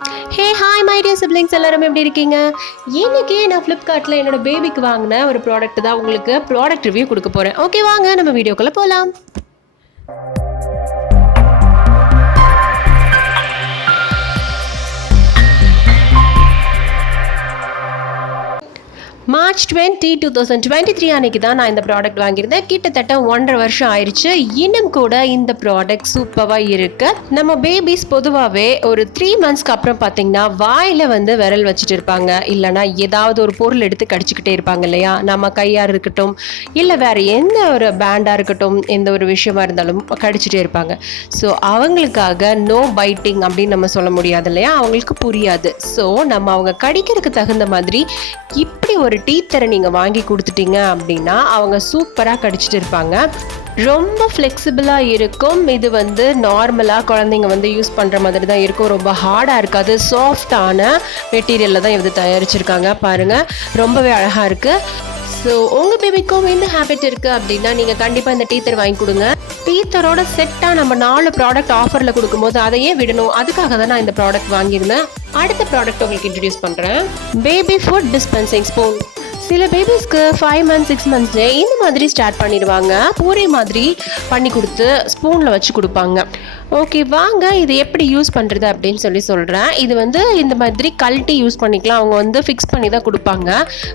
Hey hi my dear siblings எல்லாரும் எப்படி இருக்கீங்க? இன்னைக்கு நான் ஃப்ளிப்கார்ட்டில் என்னோட பேபிக்கு வாங்கின ஒரு ப்ராடக்ட் தான் உங்களுக்கு ப்ராடக்ட் ரிவ்யூ கொடுக்க போகிறேன். ஓகே வாங்க நம்ம வீடியோக்குள்ளே போகலாம். மார்ச் 20, 2023 அன்னைக்கு தான் நான் இந்த ப்ராடக்ட் வாங்கியிருந்தேன். கிட்டத்தட்ட 1.5 வருஷம் ஆயிடுச்சு. இன்னும் கூட இந்த ப்ராடக்ட் சூப்பராக இருக்கு. நம்ம பேபிஸ் பொதுவாகவே ஒரு 3 மந்த்ஸ்க்கு அப்புறம் பார்த்தீங்கன்னா வாயில் வந்து விரல் வச்சுட்டு இருப்பாங்க, இல்லைனா ஏதாவது ஒரு பொருள் எடுத்து கடிச்சிக்கிட்டே இருப்பாங்க இல்லையா? நம்ம கையாக இருக்கட்டும் இல்லை வேறு எந்த ஒரு பேண்டாக இருக்கட்டும், எந்த ஒரு விஷயமா இருந்தாலும் கடிச்சிட்டே இருப்பாங்க. ஸோ அவங்களுக்காக நோ பைட்டிங் அப்படின்னு நம்ம சொல்ல முடியாது இல்லையா? அவங்களுக்கு புரியாது. ஸோ நம்ம அவங்க கடிக்கிறதுக்கு தகுந்த மாதிரி இப்படி ஒரு டீத்தரை நீங்கள் வாங்கி கொடுத்துட்டீங்க அப்படின்னா அவங்க சூப்பராக கடிச்சிட்டு இருப்பாங்க. ரொம்ப ஃப்ளெக்சிபிளாக இருக்கும். இது வந்து நார்மலாக குழந்தைங்க வந்து யூஸ் பண்ணுற மாதிரி தான் இருக்கும். ரொம்ப ஹார்டாக இருக்காது. சாஃப்டான மெட்டீரியலில் தான் இது தயாரிச்சிருக்காங்க. பாருங்கள், ரொம்பவே அழகாக இருக்குது. ஸோ உங்கள் பேபிக்கும் இந்த ஹேபிட் இருக்குது அப்படின்னா நீங்கள் கண்டிப்பாக இந்த டீத்தர் வாங்கி கொடுங்க. டீத்தரோட செட்டாக நம்ம 4 ப்ராடக்ட் ஆஃபரில் கொடுக்கும்போது அதையே விடணும். அதுக்காக தான் நான் இந்த ப்ராடக்ட் வாங்கியிருந்தேன். அடுத்த ப்ராடக்ட் உங்களுக்கு இன்ட்ரடியூஸ் பண்ணுறேன். Baby food dispensing spoon. சில பேபிஸ்க்கு 5 மந்த்ஸ் 6 மந்த்ஸ்லேயே இந்த மாதிரி ஸ்டார்ட் பண்ணிடுவாங்க. பூரி மாதிரி பண்ணி கொடுத்து ஸ்பூனில் வச்சு கொடுப்பாங்க. ஓகே வாங்க இது எப்படி யூஸ் பண்ணுறது அப்படின்னு சொல்கிறேன். இது வந்து இந்த மாதிரி கழட்டி யூஸ் பண்ணிக்கலாம். அவங்க வந்து ஃபிக்ஸ் பண்ணி தான் கொடுப்பாங்க.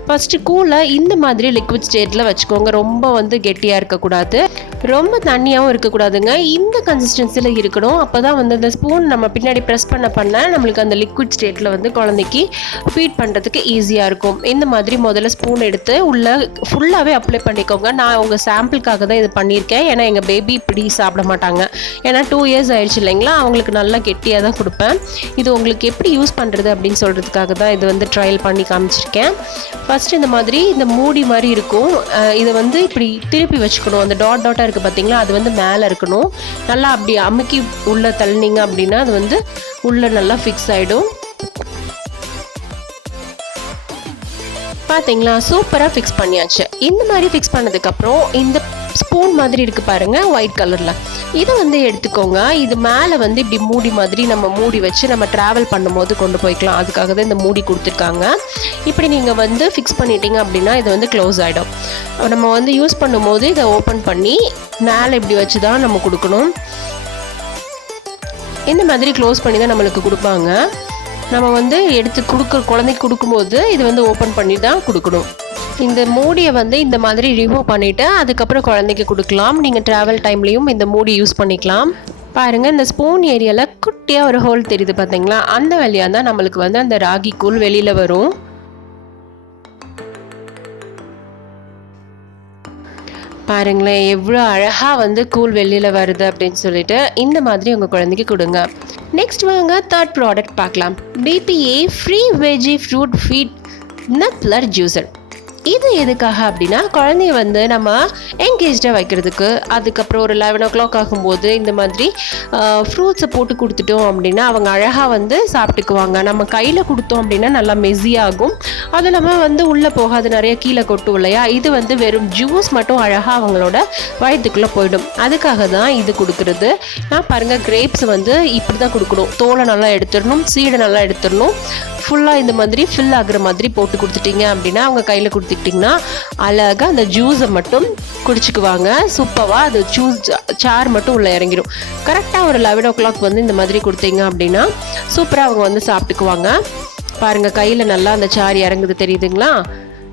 ஃபஸ்ட்டு கூலை இந்த மாதிரி லிக்விட் ஸ்டேட்டில் வச்சுக்கோங்க. ரொம்ப வந்து கெட்டியாக இருக்கக்கூடாது, ரொம்ப தண்ணியாகவும் இருக்கக்கூடாதுங்க. இந்த கன்சிஸ்டன்சியில் இருக்கணும். அப்போ தான் வந்து இந்த ஸ்பூன் நம்ம பின்னாடி ப்ரெஸ் பண்ண நம்மளுக்கு அந்த லிக்விட் ஸ்டேட்டில் வந்து குழந்தைக்கு ஃபீட் பண்ணுறதுக்கு ஈஸியாக இருக்கும். இந்த மாதிரி முதல்ல ஸ்பூன் எடுத்து உள்ளே ஃபுல்லாகவே அப்ளை பண்ணிக்கோங்க. நான் உங்கள் சாம்பிளுக்காக தான் இது பண்ணியிருக்கேன். ஏன்னா எங்கள் பேபி இப்படி சாப்பிட மாட்டாங்க. ஏன்னா 2 இயர்ஸ் ஆயிடுச்சு இல்லைங்களா? அவங்களுக்கு நல்லா கெட்டியாக தான் கொடுப்பேன். இது உங்களுக்கு எப்படி யூஸ் பண்ணுறது அப்படின்னு சொல்கிறதுக்காக தான் இது வந்து ட்ரையல் பண்ணி காமிச்சிருக்கேன். ஃபஸ்ட்டு இந்த மாதிரி இந்த மூடி மாதிரி இருக்கும். இதை வந்து இப்படி திருப்பி வச்சுக்கணும். அந்த டாட்டாக இருக்குது பார்த்தீங்களா, அது வந்து மேலே இருக்கணும். நல்லா அப்படி அமுக்கி உள்ளே தள்ளினீங்க அப்படின்னா அது வந்து உள்ளே நல்லா ஃபிக்ஸ் ஆகிடும். பார்த்தீங்களா, சூப்பராக ஃபிக்ஸ் பண்ணியாச்சு. இந்த மாதிரி ஃபிக்ஸ் பண்ணதுக்கப்புறம் இந்த ஸ்பூன் மாதிரி இருக்குது பாருங்கள், ஒயிட் கலரில். இதை வந்து எடுத்துக்கோங்க. இது மேலே வந்து இப்படி மூடி மாதிரி நம்ம மூடி வச்சு நம்ம ட்ராவல் பண்ணும்போது கொண்டு போய்க்கலாம். அதுக்காக தான் இந்த மூடி கொடுத்துருக்காங்க. இப்படி நீங்கள் வந்து ஃபிக்ஸ் பண்ணிட்டீங்க அப்படின்னா இது வந்து க்ளோஸ் ஆகிடும். நம்ம வந்து யூஸ் பண்ணும்போது இதை ஓப்பன் பண்ணி மேலே இப்படி வச்சு தான் நம்ம கொடுக்கணும். இந்த மாதிரி க்ளோஸ் பண்ணி தான் நம்மளுக்கு கொடுப்பாங்க. நம்ம வந்து எடுத்து குழந்தைக்கு கொடுக்கும்போது இது வந்து ஓப்பன் பண்ணி தான் கொடுக்கணும். இந்த மூடியை வந்து இந்த மாதிரி ரிமூவ் பண்ணிவிட்டு அதுக்கப்புறம் குழந்தைக்கு கொடுக்கலாம். நீங்கள் ட்ராவல் டைம்லேயும் இந்த மூடி யூஸ் பண்ணிக்கலாம். பாருங்கள், இந்த ஸ்பூன் ஏரியாவில் குட்டியாக ஒரு ஹோல் தெரியுது பார்த்தீங்களா? அந்த வழியாக தான் நம்மளுக்கு வந்து அந்த ராகி கூழ் வெளியில் வரும். பாருங்களேன் எவ்வளோ அழகாக வந்து கூழ் வெளியில் வருது அப்படின்னு சொல்லிட்டு இந்த மாதிரி உங்கள் குழந்தைக்கு கொடுங்க. நெக்ஸ்ட் வாங்க தேர்ட் ப்ராடக்ட் பார்க்கலாம். BPA free veggie fruit feed நட்லர் ஜூஸர். இது எதுக்காக அப்படின்னா குழந்தைய வந்து நம்ம என்கேஜாக வைக்கிறதுக்கு. அதுக்கப்புறம் ஒரு 11 o'clock ஆகும்போது இந்த மாதிரி ஃப்ரூட்ஸை போட்டு கொடுத்துட்டோம் அப்படின்னா அவங்க அழகாக வந்து சாப்பிட்டுக்குவாங்க. நம்ம கையில் கொடுத்தோம் அப்படின்னா நல்லா மெஸியாகும். அது இல்லாமல் வந்து உள்ளே போகாது, நிறைய கீழே கொட்டும் இல்லையா? இது வந்து வெறும் ஜூஸ் மட்டும் அழகாக அவங்களோட வயிற்றுக்குள்ளே போயிடும். அதுக்காக தான் இது கொடுக்குறது. நான் பாருங்கள், கிரேப்ஸ் வந்து இப்படி தான் கொடுக்கணும். தோலை நல்லா எடுத்துடணும், சீடை நல்லா எடுத்துடணும். ஃபுல்லாக இந்த மாதிரி ஃபில் ஆகுற மாதிரி போட்டு கொடுத்துட்டீங்க அப்படின்னா அவங்க கையில் கொடுத்துக்கிட்டிங்கன்னா அழகாக அந்த ஜூஸை மட்டும் குடிச்சிக்குவாங்க. சூப்பராக அது சார் மட்டும் உள்ளே இறங்கிடும். கரெக்டாக ஒரு 11 o'clock வந்து இந்த மாதிரி கொடுத்தீங்க அப்படின்னா சூப்பராக அவங்க வந்து சாப்பிட்டுக்குவாங்க. பாருங்கள், கையில் நல்லா அந்த சார் இறங்குது தெரியுதுங்களா?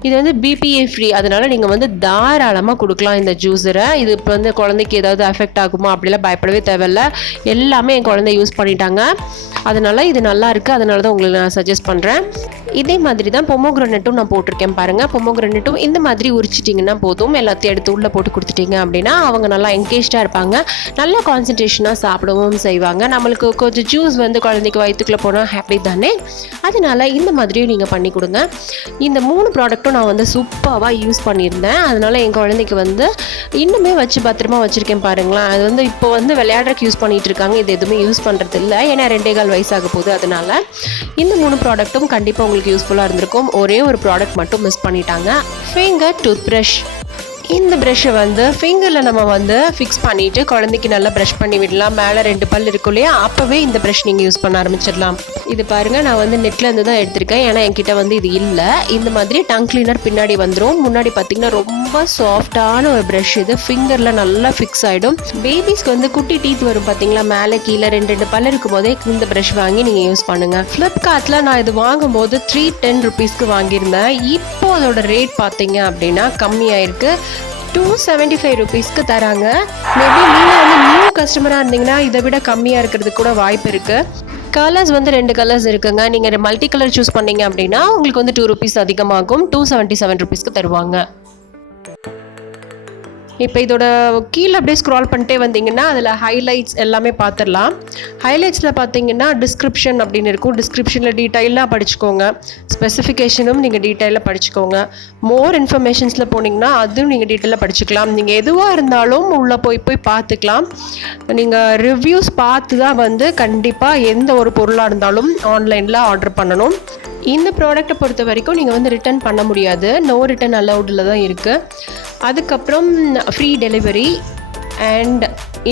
இது வந்து BPA ஃப்ரீ, அதனால் நீங்கள் வந்து தாராளமாக கொடுக்கலாம் இந்த ஜூஸரை. இது இப்போ வந்து குழந்தைக்கு ஏதாவது அஃபெக்ட் ஆகுமா அப்படிலாம் பயப்படவே தேவையில்லை. எல்லாமே என் குழந்தை யூஸ் பண்ணிட்டாங்க. அதனால் இது நல்லா இருக்குது. அதனால தான் உங்களுக்கு நான் சஜஸ்ட் பண்ணுறேன். இதே மாதிரி தான் பொமோகிரானேட்டும் நான் போட்டிருக்கேன் பாருங்கள். பொமோகிரானேட்டும் இந்த மாதிரி உரிச்சிட்டிங்கன்னா போதும். எல்லாத்தையும் எடுத்து உள்ளே போட்டு கொடுத்துட்டிங்க அப்படின்னா அவங்க நல்லா என்கேஜாக இருப்பாங்க. நல்லா கான்சன்ட்ரேஷனாக சாப்பிடவும் செய்வாங்க. நம்மளுக்கு கொஞ்சம் ஜூஸ் வந்து குழந்தைக்கு வயிற்றுக்குள்ளே போனால் ஹாப்பி தானே? அதனால் இந்த மாதிரியும் நீங்கள் பண்ணி கொடுங்க. இந்த 3 ப்ராடக்ட்டும் நான் வந்து சூப்பராக யூஸ் பண்ணியிருந்தேன். அதனால் என் குழந்தைக்கு வந்து இன்னுமே வச்சு பத்திரமா வச்சுருக்கேன் பாருங்களேன். அது வந்து இப்போ வந்து விளையாடுறதுக்கு யூஸ் பண்ணிகிட்டு இருக்காங்க. இது எதுவுமே யூஸ் பண்ணுறது இல்லை, ஏன்னா 2.25 வயசாக போகுது. அதனால் இந்த 3 ப்ராடக்ட்டும் கண்டிப்பாக உங்களுக்கு யூஸ்ஃபுல்லாக இருந்திருக்கும். ஒரே ஒரு ப்ராடக்ட் மட்டும் மிஸ் பண்ணிட்டாங்க, ஃபிங்கர் டூத் ப்ரஷ். இந்த ப்ரஷ்ஷை வந்து ஃபிங்கரில் நம்ம வந்து ஃபிக்ஸ் பண்ணிவிட்டு குழந்தைக்கு நல்லா ப்ரஷ் பண்ணி விடலாம். மேலே 2 பல் இருக்கும் இல்லையா, அப்போவே இந்த ப்ரஷ் நீங்கள் யூஸ் பண்ண ஆரம்பிச்சிடலாம். இது பாருங்கள், நான் வந்து நெட்லேருந்து தான் எடுத்திருக்கேன். ஏன்னா என்கிட்ட வந்து இது இல்லை. இந்த மாதிரி டங் கிளீனர் பின்னாடி வந்துடும். முன்னாடி பார்த்திங்கன்னா ரொம்ப சாஃப்டான ஒரு ப்ரஷ். இது ஃபிங்கரில் நல்லா ஃபிக்ஸ் ஆகிடும். பேபிஸ்க்கு வந்து குட்டி டீத் வரும் பார்த்தீங்களா, மேலே கீழே 2 பல் இருக்கும் போதே இந்த ப்ரஷ் வாங்கி நீங்கள் யூஸ் பண்ணுங்கள். ஃப்ளிப்கார்ட்டில் நான் இது வாங்கும்போது 310 ருபீஸ்க்கு வாங்கியிருந்தேன். இப்போ அதோட ரேட் பார்த்தீங்க அப்படின்னா கம்மியாயிருக்கு, 275 ருபீஸ்க்கு தராங்க. மேபி நீங்கள் வந்து நியூ கஸ்டமராக இருந்தீங்கன்னா இதை விட கம்மியாக இருக்கிறதுக்கு கூட வாய்ப்பு இருக்குது. கலர்ஸ் வந்து 2 கலர்ஸ் இருக்குங்க. நீங்கள் மல்டி கலர் சூஸ் பண்ணீங்க அப்படின்னா உங்களுக்கு வந்து 2 ருபீஸ் அதிகமாகும். 277 ருபீஸ்க்கு தருவாங்க. இப்போ இதோட கீழே அப்படியே ஸ்க்ரால் பண்ணிட்டே வந்தீங்கன்னா அதில் ஹைலைட்ஸ் எல்லாமே பார்த்துடலாம். ஹைலைட்ஸில் பார்த்தீங்கன்னா டிஸ்கிரிப்ஷன் அப்படின்னு இருக்கும். டிஸ்கிரிப்ஷனில் டீட்டெயிலாக படிச்சுக்கோங்க. ஸ்பெசிஃபிகேஷனும் நீங்கள் டீட்டெயிலாக படிச்சுக்கோங்க. மோர் இன்ஃபர்மேஷன்ஸில் போனீங்கன்னா அதுவும் நீங்கள் டீட்டெயிலாக படிச்சுக்கலாம். நீங்கள் எதுவாக இருந்தாலும் உள்ளே போய் பார்த்துக்கலாம். நீங்கள் ரிவ்யூஸ் பார்த்து தான் வந்து கண்டிப்பாக எந்த ஒரு பொருளாக இருந்தாலும் ஆன்லைனில் ஆர்டர் பண்ணணும். இந்த ப்ராடக்ட்டை பொறுத்த வரைக்கும் நீங்கள் வந்து ரிட்டர்ன் பண்ண முடியாது. நோ ரிட்டர்ன் அலவுடில் தான் இருக்குது. அதுக்கப்புறம் ஃப்ரீ டெலிவரி. அண்ட்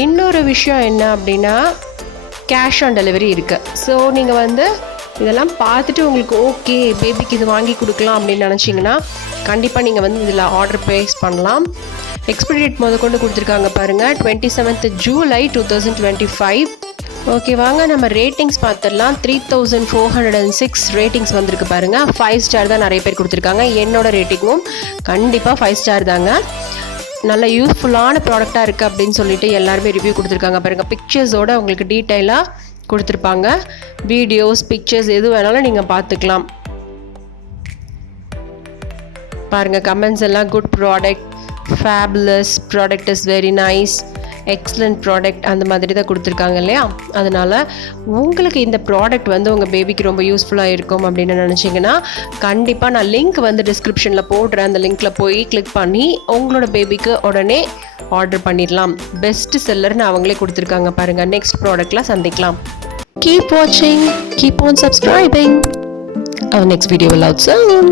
இன்னொரு விஷயம் என்ன அப்படின்னா கேஷ் ஆன் டெலிவரி இருக்குது. ஸோ நீங்கள் வந்து இதெல்லாம் பார்த்துட்டு உங்களுக்கு ஓகே பேபிக்கு இது வாங்கி கொடுக்கலாம் அப்படின்னு நினச்சிங்கன்னா கண்டிப்பாக நீங்கள் வந்து இதில் ஆர்டர் ப்ளேஸ் பண்ணலாம். எக்ஸ்பைரி டேட் கொண்டு கொடுத்துருக்காங்க பாருங்கள், 27th ஜூலை 2025. ஓகே, வாங்க நம்ம ரேட்டிங்ஸ் பார்த்துடலாம். 3406 ரேட்டிங்ஸ் வந்திருக்கு பாருங்கள். 5 ஸ்டார் தான் நிறைய பேர் கொடுத்துருக்காங்க. என்னோட ரேட்டிங்கும் கண்டிப்பாக 5 ஸ்டார் தாங்க. நல்ல யூஸ்ஃபுல்லான ப்ராடக்டாக இருக்குது அப்படின்னு சொல்லிட்டு எல்லாருமே ரிவ்யூ கொடுத்துருக்காங்க பாருங்கள். பிக்சர்ஸோடு உங்களுக்கு டீட்டெயிலாக கொடுத்துருப்பாங்க. வீடியோஸ், பிக்சர்ஸ் எது வேணாலும் நீங்கள் பார்த்துக்கலாம். பாருங்கள், கமெண்ட்ஸ் எல்லாம் good product, fabulous product, is very nice, excellent product அந்த மாதிரி தான் கொடுத்துருக்காங்க இல்லையா. அதனால் உங்களுக்கு இந்த ப்ராடக்ட் வந்து உங்கள் பேபிக்கு ரொம்ப யூஸ்ஃபுல்லாக இருக்கும் அப்படின்னு நினச்சிங்கன்னா கண்டிப்பாக நான் லிங்க் வந்து டிஸ்கிரிப்ஷனில் போடுறேன். அந்த லிங்க்கில் போய் கிளிக் பண்ணி உங்களோட பேபிக்கு உடனே ஆர்டர் பண்ணிடலாம். பெஸ்ட் செல்லர்னு அவங்களே கொடுத்துருக்காங்க பாருங்கள். நெக்ஸ்ட் ப்ராடக்டில் சந்திக்கலாம். Keep watching, keep on subscribing. Our next video will out soon.